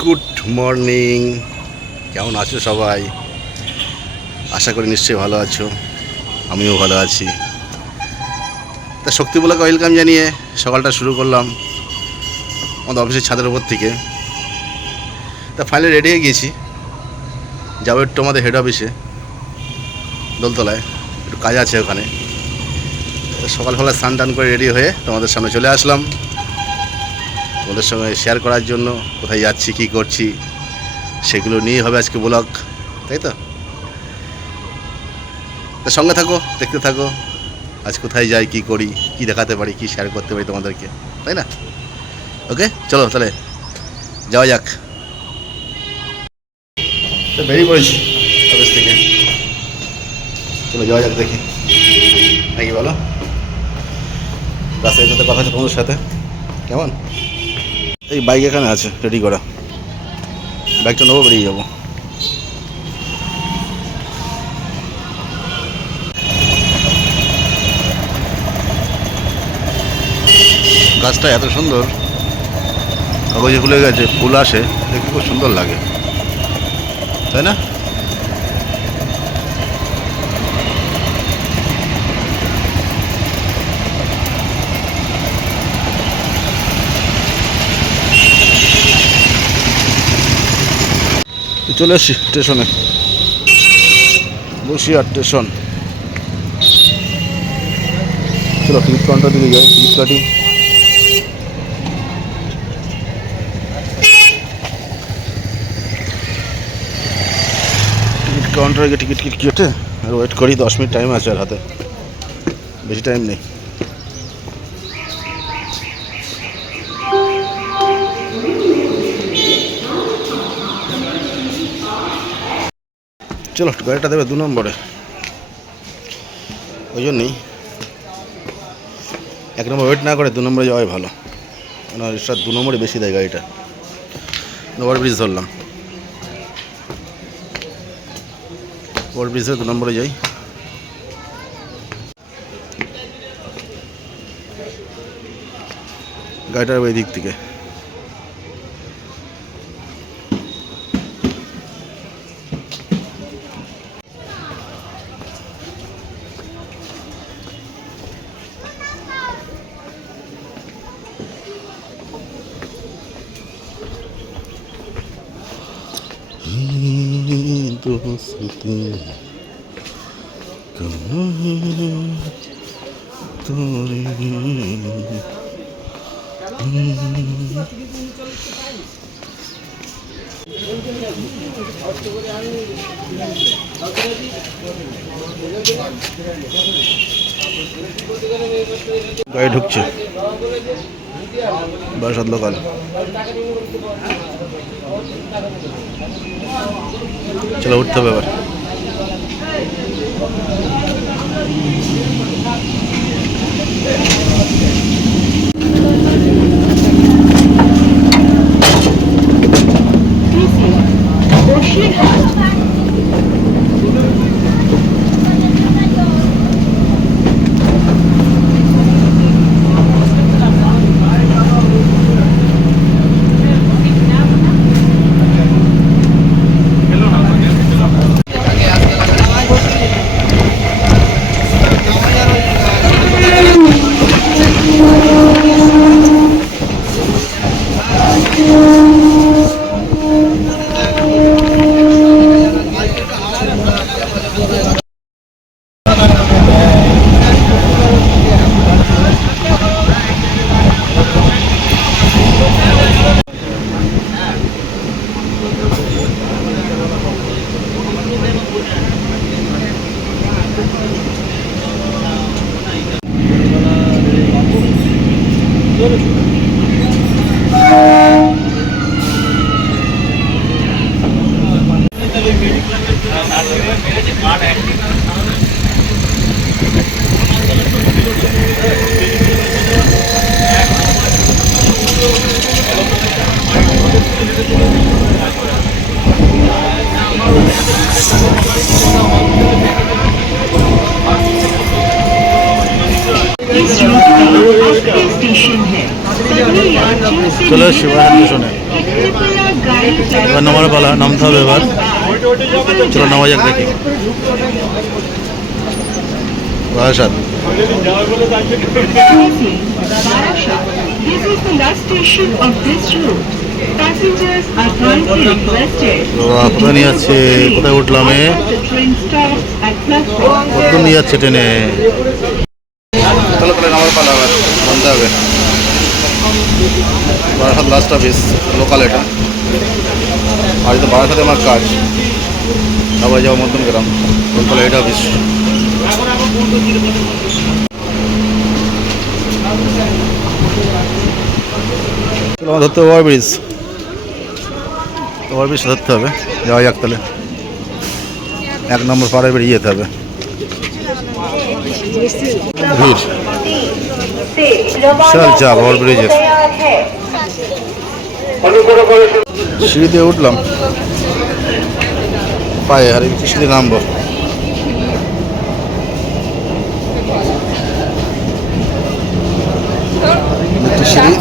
Good morning, কেমন আছো সবাই? আশা করি নিশ্চয়ই ভালো আছো, আমিও ভালো আছি। তা শক্তিমূলক ওয়েলকাম জানিয়ে সকালটা শুরু করলাম আমাদের অফিসের ছাদের ওপর থেকে। তা ফাইনালি রেডি হয়ে গিয়েছি, যাবো একটু আমাদের হেড অফিসে দোলতলায়, একটু কাজ আছে ওখানে। সকালবেলা স্নান টান করে রেডি হয়ে তোমাদের সামনে চলে আসলাম, তোমাদের সঙ্গে শেয়ার করার জন্য কোথায় যাচ্ছি, কী করছি সেগুলো নিয়ে হবে আজকে ব্লগ, তাই তো? তা সঙ্গে থাকো, দেখতে থাকো আজ কোথায় যাই, কী করি, কী দেখাতে পারি, কী শেয়ার করতে পারি তোমাদেরকে, তাই না? ওকে, চলো তাহলে যাওয়া যাক। তো বেরিয়ে পড়েছি অফিস থেকে, চলো যাওয়া যাক, দেখি নাকি বলো। রাস্তায় যেতে কথা আছে তোমাদের সাথে, কেমন? এই বাইক এখানে আছে রেডি করা, বাইকটা নেবো, বেরিয়ে যাবো। গাছটা এত সুন্দর, কাগজে ফুলে গেছে, ফুল আসে, দেখতে খুব সুন্দর লাগে, তাই না? চলে এসছি স্টেশনে, বসিরহাট স্টেশন। চলো টিকিট কাউন্টার দিকে যাই, টিকিট কাটি। টিকিট কাউন্টারে গিয়ে টিকিট কেটে আর ওয়েট করি, 10 মিনিট টাইম আছে আর হাতে, বেশি টাইম নেই। চলো, গাড়িটা দেবে 2 নম্বরে, ওই জন্যই 1 নম্বর ওয়েট না করে 2 নম্বরে যাওয়াই ভালো, কেন রিক্সা 2 নম্বরে বেশি দেয় গাড়িটা। ওভারব্রিজ ধরলাম, ওভারব্রিজে 2 নম্বরে যাই। গাড়িটার ওই দিক থেকে दोस्ती तोरी। গাড়ি ঢুকছে বারাসাত লোকাল। চলো উঠতে হবে এবার। চলে শিবাহার স্টেশনে। এবার নামার পালা, নামতে হবে এবার। চলো নামা যাক দেখি। Barasat. This is the last station of this route. Passengers are kindly requested কোথায় নিয়ে যাচ্ছে, কোথায় উঠলাম? the train stops at platform. কত নিয়ে যাচ্ছে ট্রেনে? চলো তাহলে নামার পালা, আবার নামতে হবে। বারাসাত লাস্ট অফিস, লোকাল এটা। আর তো বারাসাতে আমার কাজ, আবার যাবো মধ্যমগ্রাম, লোকাল হেড অফিস। চলো আমার ধরতে হবে ওভারব্রিজ, ওভারব্রিজ ধরতে হবে, যাওয়া যাক তাহলে। 1 নম্বর পাড়ে বেরিয়ে যেতে হবে। ভিড় বিশাল চাপ ওভারব্রিজের। সিঁড়ি দিয়ে উঠলাম, পায়ে আর একটু সিঁড়ি নামবো। একটু সিঁড়ি,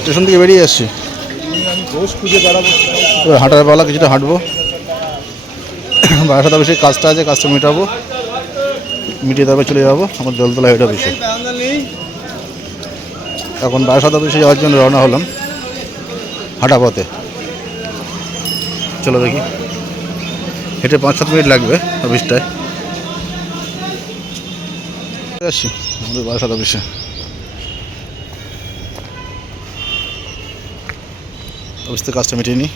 স্টেশন থেকে বেরিয়ে আসছি, এবার হাঁটার পালা, কিছুটা হাঁটবো। বারাসাত অফিসে কাজটা আছে, কাজটা মেটাবো, মিটিয়ে তারপর চলে যাবো আমার দোলতলা হেড অফিসে। এখন বারাসাত অফিসে যাওয়ার জন্য রওনা হলাম হাঁটা পথে। চলো দেখি, হেঁটে 5-7 মিনিট লাগবে অফিসটায়। আসছি আমাদের বারাসাত অফিসে। অফিস থেকে কাজটা মিটিয়ে নিই।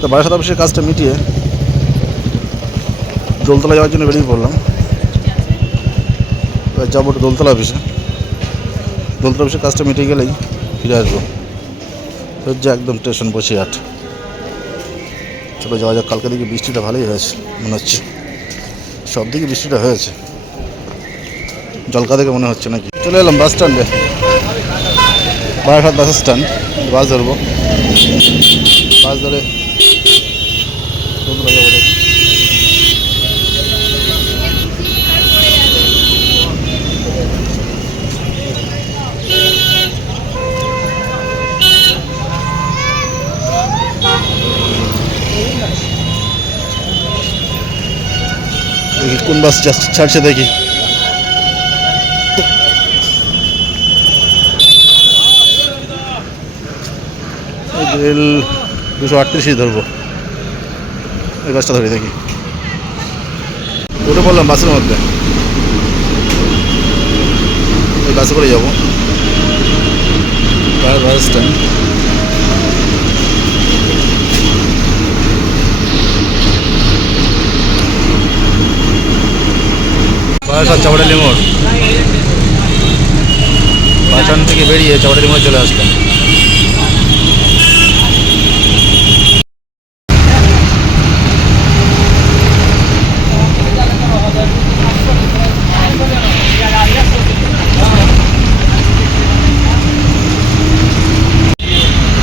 তো বারাসাত অফিসের কাজটা মিটিয়ে দোলতলা যাওয়ার জন্য বেরিয়ে পড়লাম। এবার যাবো দোলতলা অফিসে। দোলতলা অফিসের কাজটা মিটিয়ে গেলেই ফিরে আসবো। হচ্ছে একদম স্টেশন বসিরহাট। চলো যাওয়া যাক। কালকে দিকে বৃষ্টিটা ভালোই হয়েছে মনে হচ্ছে, সব দিকে বৃষ্টিটা হয়েছে, জলকা দেখে মনে হচ্ছে নাকি। চলে এলাম বাস স্ট্যান্ডে, বারাসাত বাস স্ট্যান্ড। বাস ধরবো, বাস ধরে দোলতলা যাবো। দেখি কোন বাস ছাড়ছে, দেখি। রেল 238 ধরবো, এই বাসটা ধরে দেখি। উঠে পড়লাম বাসের মধ্যে, ওই বাসে করে যাবো বাস স্ট্যান্ড। বারাসাত চাপড়ালি মোড়, বাস স্ট্যান্ড থেকে বেরিয়ে চাপড়ালি মোড়ে চলে আসলাম।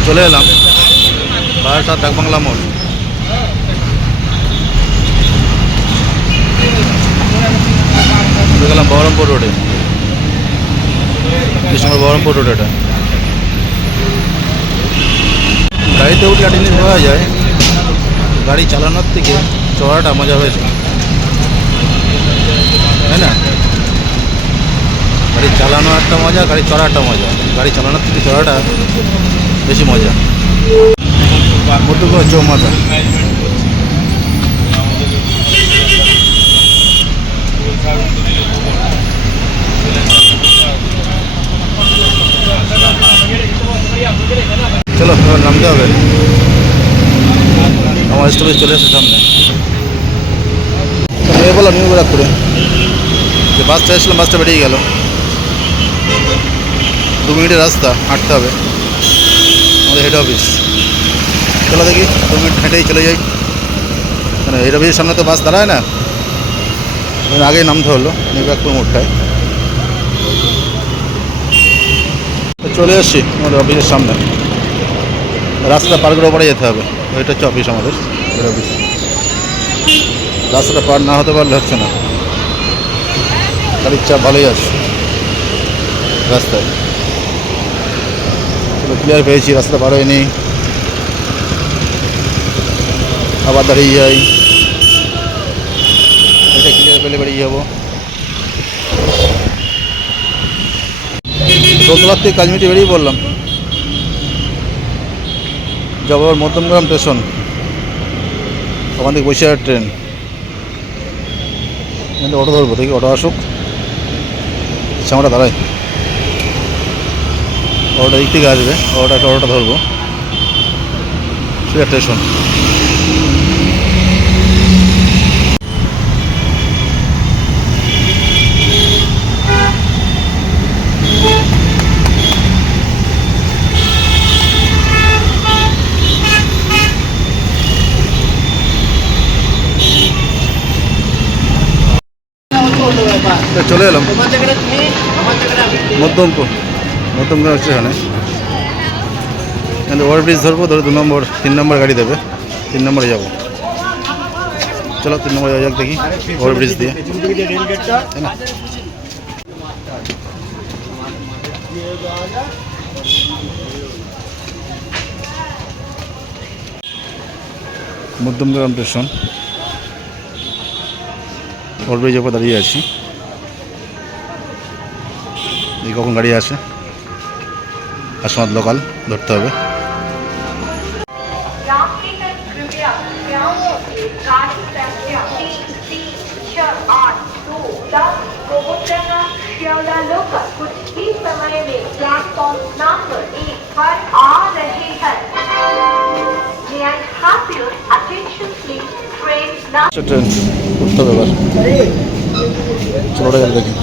চলে এলাম বারাসাত ডাকবাংলা মোড়। গেলাম বহরমপুর রোডে, কৃষ্ণনগর বহরমপুর রোড। এটা গাড়িতে উঠলে একটা জিনিস বোঝা যায়, গাড়ি চালানোর থেকে চড়াটা মজা হয়েছে, তাই না? গাড়ি চালানো একটা মজা, গাড়ি চড়া একটা মজা। গাড়ি চালানোর থেকে চড়াটা বেশি মজা। মধ্যগড় চৌমাথা, চলো এবার নামতে হবে। আমার স্টপেজ চলে এসেছে সামনে। নিয়ে বললাম নিউ ব্যারাকপুরে যে বাসটা এসলাম, বাসটা বেরিয়ে গেল। 2 মিনিটের রাস্তা হাঁটতে হবে আমাদের হেড অফিস। চলো দেখি 2 মিনিট হেঁটেই চলে যাই, মানে হেড অফিসের সামনে তো বাস দাঁড়ায় না, এর আগেই নামতে হলো নিবাকপুর মোড়টায়। তো চলে এসছি আমাদের অফিসের সামনে। রাস্তা পার করে ওপরে যেতে হবে। এটা হচ্ছে অফিস আমাদের অফিস। রাস্তাটা পার না হতে পারলে হচ্ছে না। গাড়ির চাপ ভালোই আছে রাস্তায়। চলো ক্লিয়ার পেয়েছি, রাস্তাটা পার হয়নি, আবার দাঁড়িয়ে যাই। এটা ক্লিয়ার পেলে বেরিয়ে যাবো। দোতলার থেকে কাজ মিটিয়ে বেরিয়ে পড়লাম, যাবো আবার মধ্যমগ্রাম স্টেশন। ওখান থেকে বসিরহাট ট্রেন। অটো ধরবো, দেখি অটো আসুক, আমরা দাঁড়াই। অটোটা দিক থেকে আসবে, অটোটা ধরবো বসিরহাট স্টেশন। চলে এলাম মধ্যমগ্রাম স্টেশনে। ওভারব্রিজ ধরবো, ধরে 3 নম্বর গাড়ি দেবে, 3 নম্বরে যাবো। চলো 3 নম্বরে যাওয়া যাক, দেখি ওভারব্রিজ দিয়ে। মধ্যমগ্রাম স্টেশন, ওভারব্রিজের উপর দাঁড়িয়ে আছি। এই কখন গাড়ি আসে, আসমাদ লোকাল ধরতে হবে। कुछ ही समय में प्लेटफॉर्म नंबर 1 पर आ रहे हैं। May I have your attention please? Train number train উঠতে হবে এবার। চলো ওটা দেখি।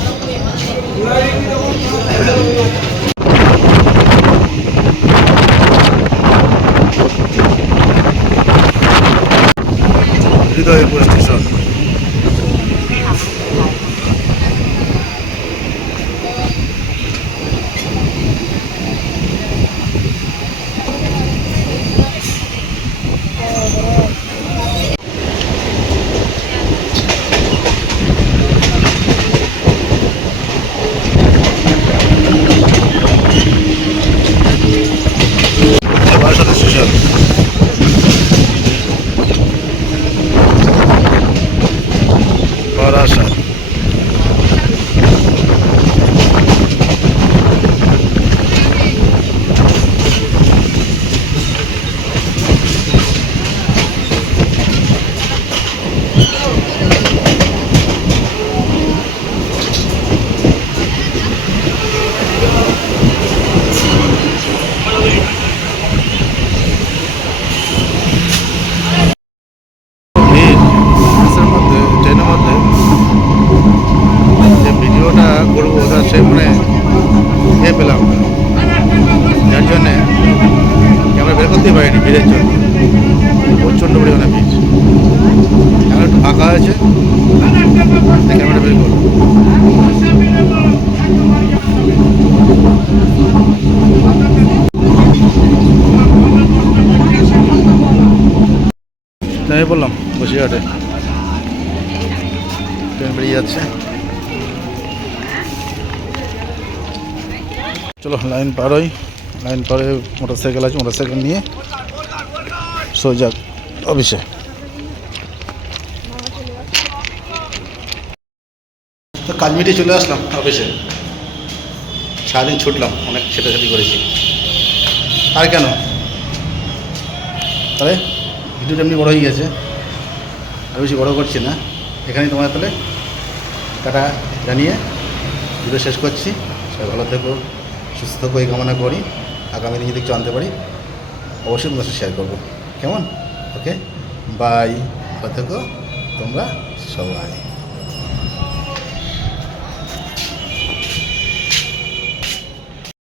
হৃদয়পুর স্টেশন। স্টেশন বারাসাত। ভিডিওটা করবো ওটা সে মানে পেলাম না, যার জন্যে ক্যামেরা বের করতেই পারিনি ভিড়ের জন্য। প্রচণ্ড পরিমাণে ভিড়। এখন একটু ফাঁকা আছে, ক্যামেরা বের করবো। নেমে পড়লাম বসিরহাটে, ট্রেন বেরিয়ে যাচ্ছে। চলো লাইন পার হই, লাইন পারে মোটরসাইকেল আছে, মোটরসাইকেল নিয়ে সোজা অফিসে। তো কাজ মিটিয়ে চলে আসলাম অফিসে। সারাদিন ছুটলাম, অনেক ছেটাছাটি করেছি। আর কেন তাহলে ভিডিওটা এমনি বড়ো হয়ে গেছে, আর বেশি বড়ো করছি না। এখানেই তোমাদের তাহলে টাটা জানিয়ে ভিডিও শেষ করছি। সবাই ভালো থেকো, সুস্থ থাকো, এই কামনা করি। আগামী দিনে যদি কিছু আনতে পারি অবশ্যই তোমার সাথে শেয়ার করবো, কেমন? ওকে বাই, ভালো থেকো তোমরা সবাই।